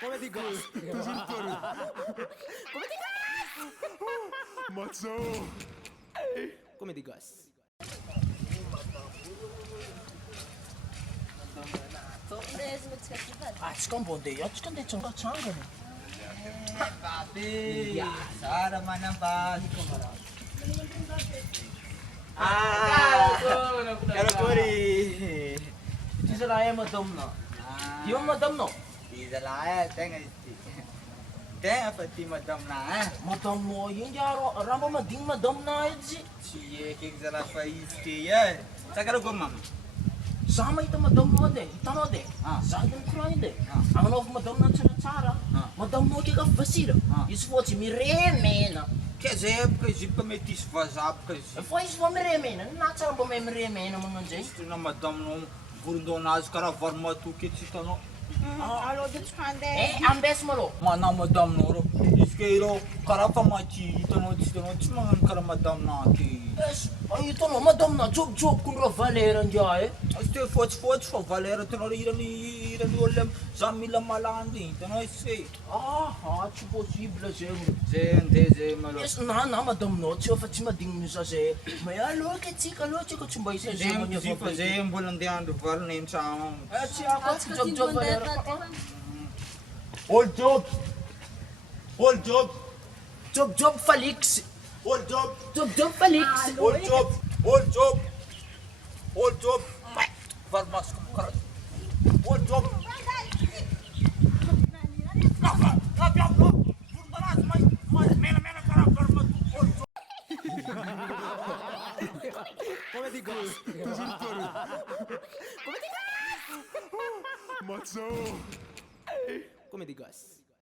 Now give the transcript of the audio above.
Come ti gosto? To super. Come ti Matzo. Come ti gosto? Atsika mbondeha atsika ndeha tsangatsangana. Papi, Sara manambali. Karakori. Ity zalahy madamina. Io madamina. Izalahy tegna izy. Tegna fa ty madamina. Madamina iny raha mba madigny madamina edy. Tsy eky zalahy fa izy ty. Sakarakori mama. Za mahita madamina de, hitanao de. Za edy mikoragny de. Agnaovy madamina tsaratsara. Madamina akeka fasira. Izy fotsy miremena. Ke zay boka izy boka mety isy vazaha boka izy. Fa izy vao miremena, na tsara mba mahay miremena magnano zay. Tena madamina voron-dohanazy karaha vary matoky ety hitanao. Ambesy malô. Mana madamina rô. Izy ke rô karaha fa maty hitanao tsy magnano karaha madamina ke. Hitanao madamina jobojoboko ndrô valera ndia e. Izy te fotsifotsy fa valera hitanao irany olona za mila malandy hitanao izy fe. Tsy possible zegny. Zay andeha zay malô. Yes, na madamina tsy fa tsy madigny miza zay. Mais aloha atsika tsy mba hisy Zay am'zy fa zay mbola andeha andro valiny an-tragno. Tsy ako tsy jobjob valera. Hold job. Hold job. Jobjob Felix. Hold job. Jobjob Felix. Hold job. Hold job. Hold job. Vary masoko karaha. Hold job. Come ti gosto? To super. Come ti Matzo. Come ti gosto?